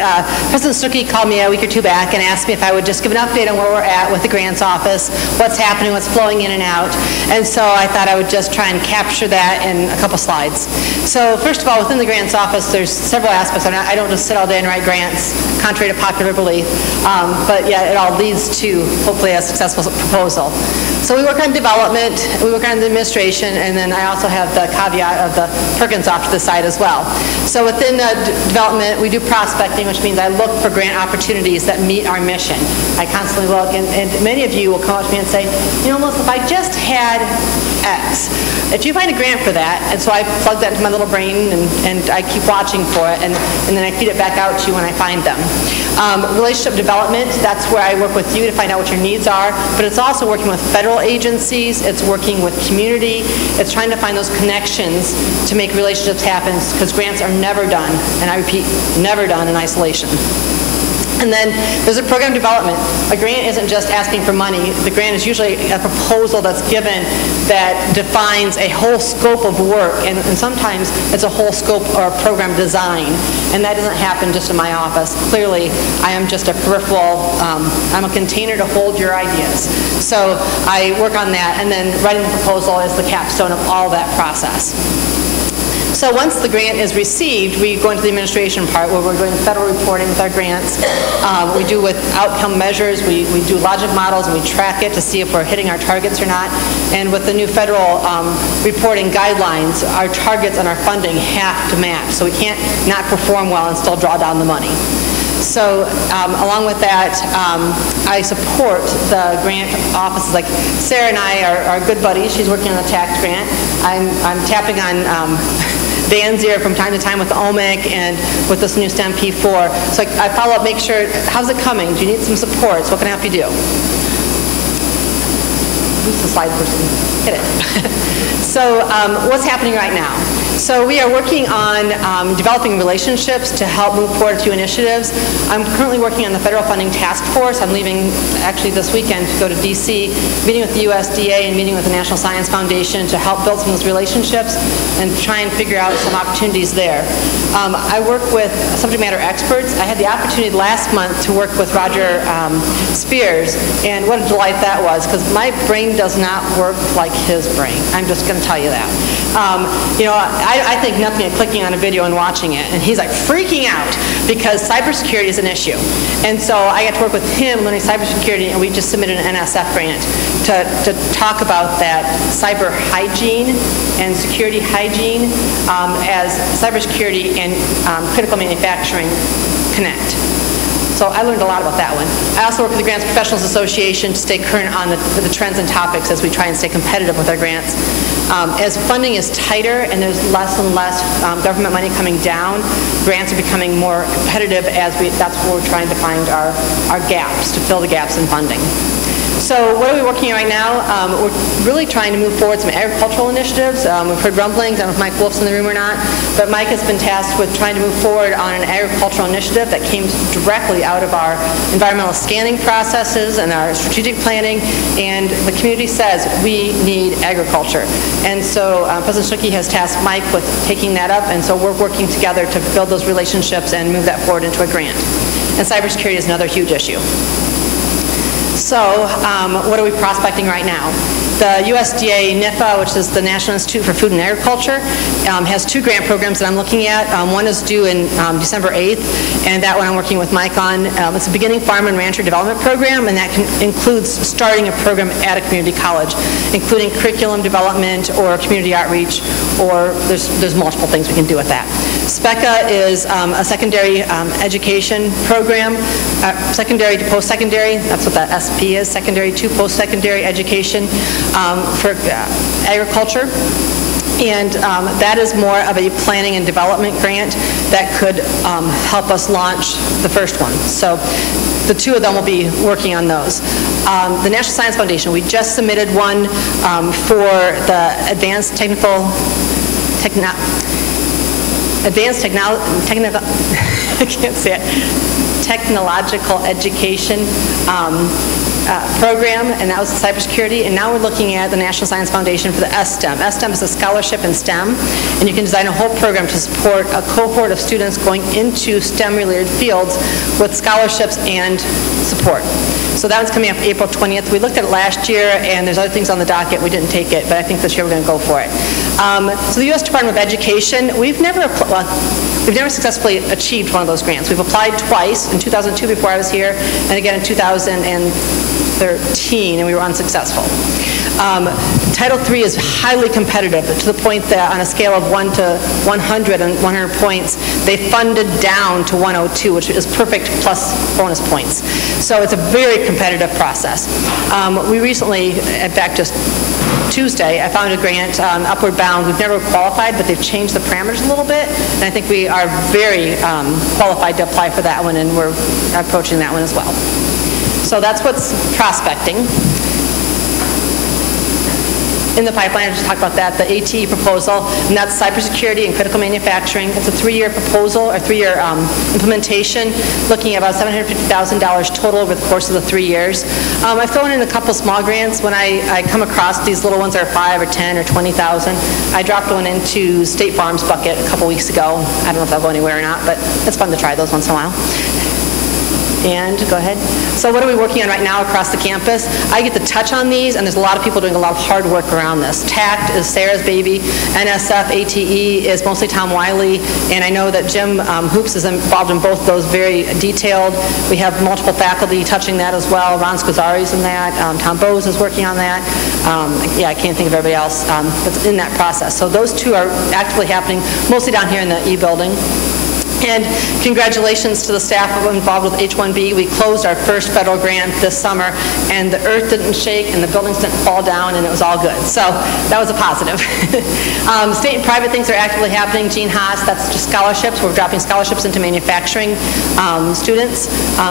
President Stuckey called me a week or two back and asked me if I would just give an update on where we're at with the grants office, what's happening, what's flowing in and out. And so I thought I would just try and capture that in a couple slides. So first of all, within the grants office, there's several aspects. I don't just sit all day and write grants, contrary to popular belief. But yeah, it all leads to hopefully a successful proposal. So we work on development, we work on the administration, and then I also have the caveat of the Perkins off to the side as well. So within development, we do prospecting, which means I look for grant opportunities that meet our mission. I constantly look, and many of you will come up to me and say, you know, Melissa, if I just had X, if you find a grant for that, and so I plug that into my little brain, and I keep watching for it, and then I feed it back out to you when I find them. Relationship development, that's where I work with you to find out what your needs are, but it's also working with federal agencies, it's working with community, it's trying to find those connections to make relationships happen, because grants are never done, and I repeat, never done in isolation. And then there's a program development. A grant isn't just asking for money. The grant is usually a proposal that's given that defines a whole scope of work, and sometimes it's a whole scope or a program design, and that doesn't happen just in my office. Clearly, I am just a peripheral, I'm a container to hold your ideas. So I work on that, and then writing the proposal is the capstone of all that process. So once the grant is received, we go into the administration part where we're doing federal reporting with our grants. We do with outcome measures, we do logic models, and we track it to see if we're hitting our targets or not. And with the new federal reporting guidelines, our targets and our funding have to match. So we can't not perform well and still draw down the money. So along with that, I support the grant offices. Like Sarah and I are good buddies. She's working on the tax grant. I'm tapping on Dan's ear from time to time with the OMIC and with this new STEM P4. So I follow up, make sure, how's it coming? Do you need some supports? What can I help you do? Who's the slide person? Hit it. So what's happening right now? So we are working on developing relationships to help move forward a few initiatives. I'm currently working on the federal funding task force. I'm leaving actually this weekend to go to DC, meeting with the USDA and meeting with the National Science Foundation to help build some of those relationships and try and figure out some opportunities there. I work with subject matter experts. I had the opportunity last month to work with Roger Spears, and what a delight that was, because my brain does not work like his brain. I'm just going to tell you that. I think nothing of clicking on a video and watching it, and he's like freaking out because cybersecurity is an issue. And so I got to work with him learning cybersecurity, and we just submitted an NSF grant to talk about that cyber hygiene and security hygiene as cybersecurity and critical manufacturing connect. So I learned a lot about that one. I also work with the Grants Professionals Association to stay current on the trends and topics as we try and stay competitive with our grants. As funding is tighter and there's less and less government money coming down, grants are becoming more competitive that's where we're trying to find our gaps, to fill the gaps in funding. So what are we working on right now? We're really trying to move forward some agricultural initiatives. We've heard rumblings. I don't know if Mike Wolf's in the room or not, but Mike has been tasked with trying to move forward on an agricultural initiative that came directly out of our environmental scanning processes and our strategic planning, and the community says we need agriculture. And so President Stuckey has tasked Mike with taking that up, and so we're working together to build those relationships and move that forward into a grant. And cybersecurity is another huge issue. So what are we prospecting right now? The USDA NIFA, which is the National Institute for Food and Agriculture, has two grant programs that I'm looking at. One is due in December 8th, and that one I'm working with Mike on. It's a beginning farm and rancher development program, and that includes starting a program at a community college, including curriculum development or community outreach, or there's multiple things we can do with that. SPECA is a secondary education program, secondary to post-secondary. That's what that SP is, secondary to post-secondary education for agriculture. And that is more of a planning and development grant that could help us launch the first one. So the two of them will be working on those. The National Science Foundation, we just submitted one for the Advanced Technical I can't say it, technological education program, and that was cybersecurity. And now we're looking at the National Science Foundation for the STEM. STEM is a scholarship in STEM, and you can design a whole program to support a cohort of students going into STEM-related fields with scholarships and support. So that one's coming up April 20th. We looked at it last year, and there's other things on the docket. We didn't take it, but I think this year we're going to go for it. So the U.S. Department of Education, we've never successfully achieved one of those grants. We've applied twice, in 2002 before I was here, and again in 2013, and we were unsuccessful. Title III is highly competitive to the point that on a scale of 1 to 100 and 100 points, they funded down to 102, which is perfect plus bonus points. So it's a very competitive process. We recently, in fact, just Tuesday, I found a grant on Upward Bound. We've never qualified, but they've changed the parameters a little bit, and I think we are very qualified to apply for that one, and we're approaching that one as well. So that's what's prospecting. In the pipeline, I just talked about that, the ATE proposal, and that's cybersecurity and critical manufacturing. It's a 3-year proposal, or 3-year implementation, looking at about $750,000 total over the course of the 3 years. I've thrown in a couple small grants. When I come across these little ones that are 5 or 10 or 20,000, I dropped one into State Farm's bucket a couple weeks ago. I don't know if that'll go anywhere or not, but it's fun to try those once in a while. And go ahead. So what are we working on right now across the campus? I get to touch on these, and there's a lot of people doing a lot of hard work around this. TACT is Sarah's baby. NSF, ATE is mostly Tom Wiley. And I know that Jim Hoops is involved in both those, very detailed. We have multiple faculty touching that as well. Ron Scazzari's in that. Tom Bowes is working on that. I can't think of everybody else that's in that process. So those two are actively happening, mostly down here in the E building. And congratulations to the staff involved with H-1B. We closed our first federal grant this summer, and the earth didn't shake, and the buildings didn't fall down, and it was all good. So that was a positive. State and private things are actively happening. Gene Haas, that's just scholarships. We're dropping scholarships into manufacturing students.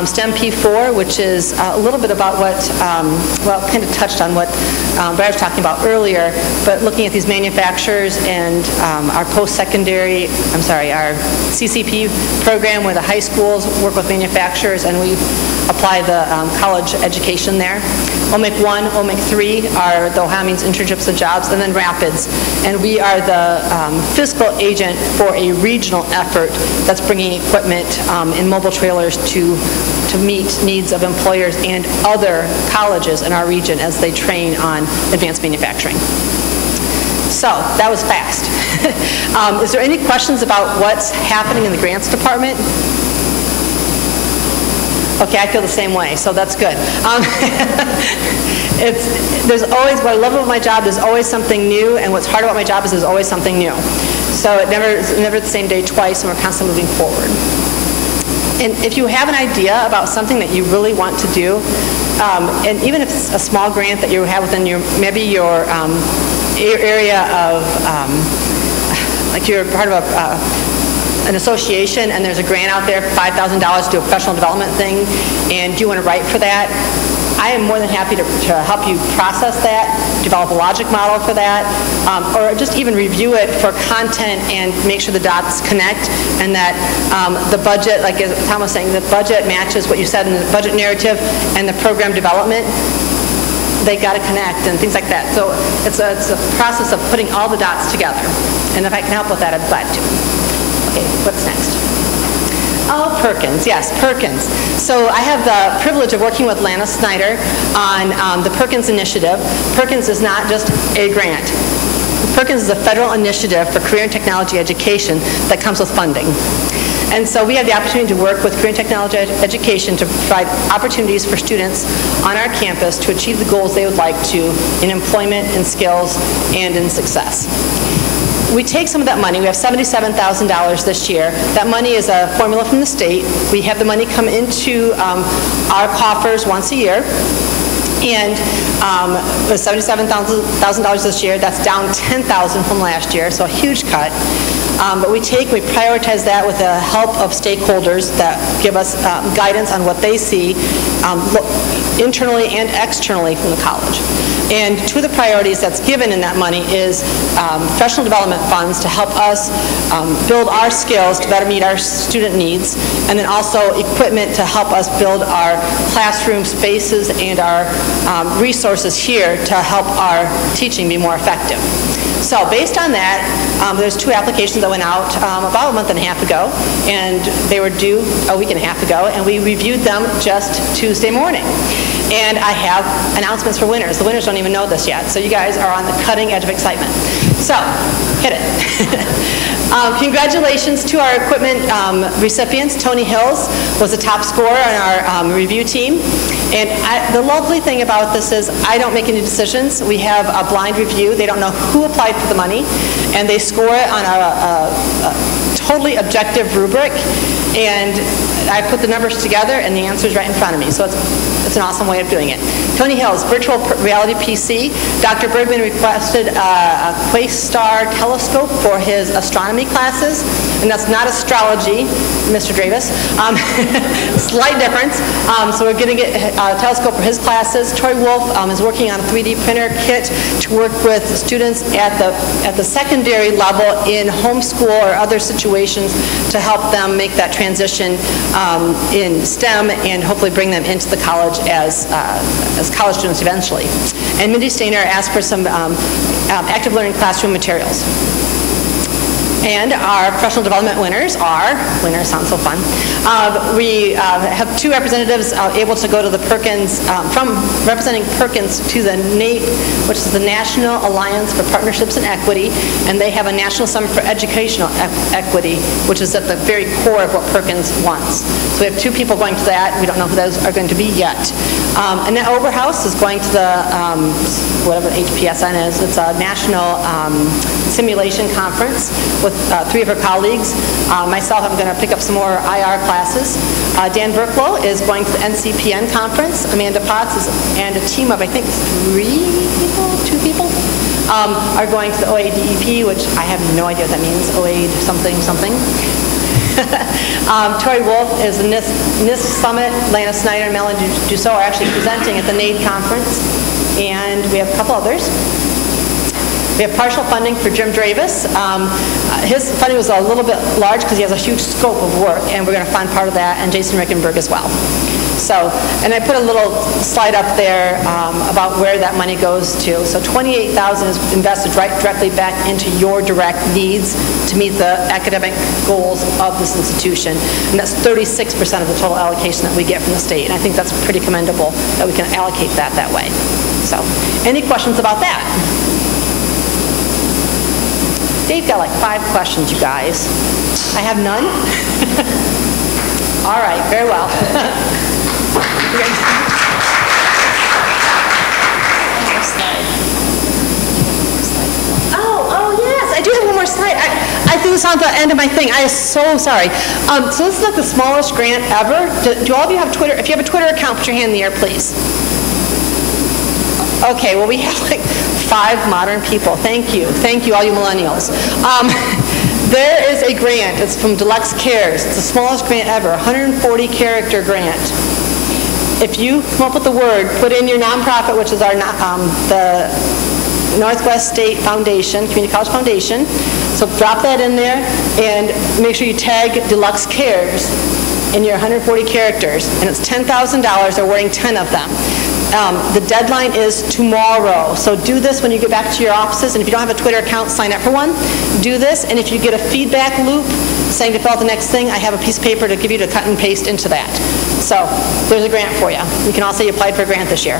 STEM P4, which is a little bit about what, kind of touched on what Brad was talking about earlier, but looking at these manufacturers and our post-secondary, our CCP program where the high schools work with manufacturers and we apply the college education there. OMIC 1, OMIC 3 are the Ohio Means internships and jobs, and then Rapids. And we are the fiscal agent for a regional effort that's bringing equipment in mobile trailers to meet needs of employers and other colleges in our region as they train on advanced manufacturing. So that was fast. Is there any questions about what's happening in the grants department? Okay, I feel the same way, so that's good. There's always, what I love about my job, there's always something new, and what's hard about my job is there's always something new. So it's never the same day twice, and we're constantly moving forward. And if you have an idea about something that you really want to do, and even if it's a small grant that you have within your area of, like you're part of an association and there's a grant out there, $5,000 to do a professional development thing, and you want to write for that, I am more than happy to help you process that, develop a logic model for that, or just even review it for content and make sure the dots connect and that the budget, like as Tom was saying, the budget matches what you said in the budget narrative and the program development. They got to connect and things like that. So it's a process of putting all the dots together. And if I can help with that, I'm glad to. Okay, what's next? Oh, Perkins. Yes, Perkins. So I have the privilege of working with Lana Snyder on the Perkins Initiative. Perkins is not just a grant. Perkins is a federal initiative for career and technology education that comes with funding. And so we have the opportunity to work with career and technology education to provide opportunities for students on our campus to achieve the goals they would like to in employment, in skills, and in success. We take some of that money. We have $77,000 this year. That money is a formula from the state. We have the money come into our coffers once a year. And with $77,000 this year, that's down $10,000 from last year, so a huge cut. But we prioritize that with the help of stakeholders that give us guidance on what they see internally and externally from the college. And two of the priorities that's given in that money is professional development funds to help us build our skills to better meet our student needs, and then also equipment to help us build our classroom spaces and our resources here to help our teaching be more effective. So based on that, there's two applications that went out about a month and a half ago, and they were due a week and a half ago, and we reviewed them just Tuesday morning. And I have announcements for winners. The winners don't even know this yet, so you guys are on the cutting edge of excitement. So, hit it. Congratulations to our equipment recipients. Tony Hills was the top scorer on our review team. And the lovely thing about this is I don't make any decisions. We have a blind review. They don't know who applied for the money, and they score it on a totally objective rubric. And I put the numbers together, and the answer is right in front of me. So it's an awesome way of doing it. Tony Hills, virtual reality PC. Dr. Bergman requested a Quastar telescope for his astronomy classes, and that's not astrology, Mr. Dravis. Slight difference. So we're going to get a telescope for his classes. Troy Wolf is working on a 3D printer kit to work with students at the secondary level in homeschool or other situations to help them make that transition in STEM and hopefully bring them into the college as college students eventually. And Mindy Stainer asked for some active learning classroom materials. And our professional development winners are, winners sounds so fun. We have two representatives able to go to the Perkins, from representing Perkins to the NAEP, which is the National Alliance for Partnerships and Equity, and they have a National Summit for Educational Equity, which is at the very core of what Perkins wants. So we have two people going to that. We don't know who those are going to be yet. Annette Oberhaus is going to the, whatever HPSN is, it's a national simulation conference with three of her colleagues. Myself, I'm going to pick up some more IR classes. Dan Burklow is going to the NCPN conference. Amanda Potts and a team of, I think, two people, are going to the OADEP, which I have no idea what that means, OAD something. Tori Wolf is the NIST Summit. Lana Snyder and Melanie Dussault are actually presenting at the NAID conference. And we have a couple others. We have partial funding for Jim Dravis. His funding was a little bit large because he has a huge scope of work, and we're going to fund part of that, and Jason Rickenberg as well. So, and I put a little slide up there about where that money goes to. So $28,000 is invested directly back into your direct needs to meet the academic goals of this institution. And that's 36% of the total allocation that we get from the state. And I think that's pretty commendable that we can allocate that way. So, any questions about that? Dave got like 5 questions, you guys. I have none? All right, very well. Oh, yes, I do have one more slide. I threw this on the end of my thing. I am so sorry. So this is like the smallest grant ever. Do all of you have Twitter? If you have a Twitter account, put your hand in the air, please. Okay, well, we have like 5 modern people. Thank you, all you millennials. There is a grant. It's from Deluxe Cares. It's the smallest grant ever, 140-character grant. If you come up with the word, put in your nonprofit, which is our the Northwest State Foundation, Community College Foundation. So drop that in there and make sure you tag Deluxe Cares in your 140 characters. And it's $10,000. They're awarding 10 of them. The deadline is tomorrow. So do this when you get back to your offices. And if you don't have a Twitter account, sign up for one. Do this. And if you get a feedback loop saying to fill out the next thing, I have a piece of paper to give you to cut and paste into that. So there's a grant for you. You can also say you applied for a grant this year.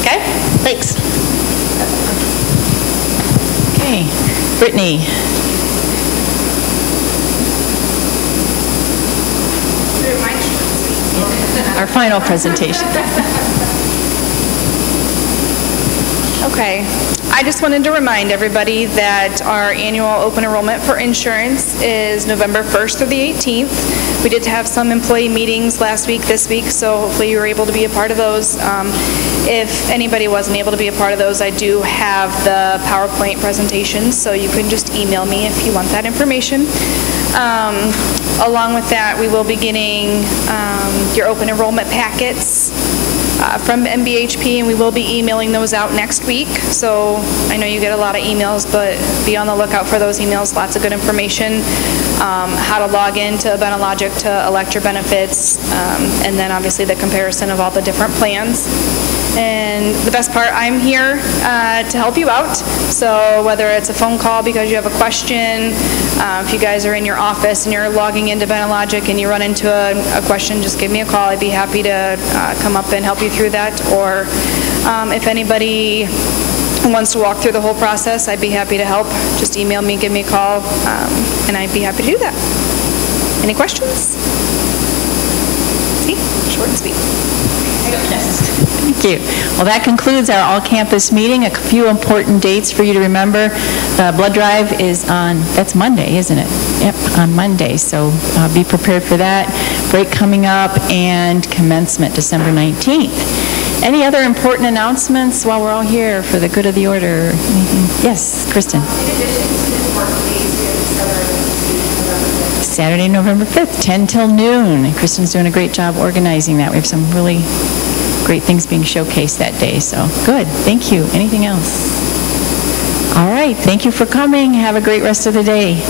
Okay? Thanks. Okay. Brittany. Our final presentation. Okay. I just wanted to remind everybody that our annual open enrollment for insurance is November 1st through the 18th. We did have some employee meetings last week, this week, so hopefully you were able to be a part of those. If anybody wasn't able to be a part of those, I do have the PowerPoint presentations, so you can just email me if you want that information. Along with that, we will be getting your open enrollment packets from MBHP, and we will be emailing those out next week. So I know you get a lot of emails, but be on the lookout for those emails. Lots of good information, how to log in to Benelogic to elect your benefits, and then obviously the comparison of all the different plans. And the best part, I'm here to help you out. So whether it's a phone call because you have a question, if you guys are in your office and you're logging into Benelogic and you run into a question, just give me a call. I'd be happy to come up and help you through that. Or if anybody wants to walk through the whole process, I'd be happy to help. Just email me, give me a call, and I'd be happy to do that. Any questions? See? Short and sweet. Thank you. Well, that concludes our all-campus meeting. A few important dates for you to remember. The blood drive is on, that's Monday, isn't it? Yep, on Monday. So be prepared for that. Break coming up, and commencement December 19th. Any other important announcements while we're all here for the good of the order? Anything? Yes, Kristen. Saturday, November 5th, 10 till noon. And Kristen's doing a great job organizing that. We have some really great things being showcased that day. So good. Thank you. Anything else? All right. Thank you for coming. Have a great rest of the day.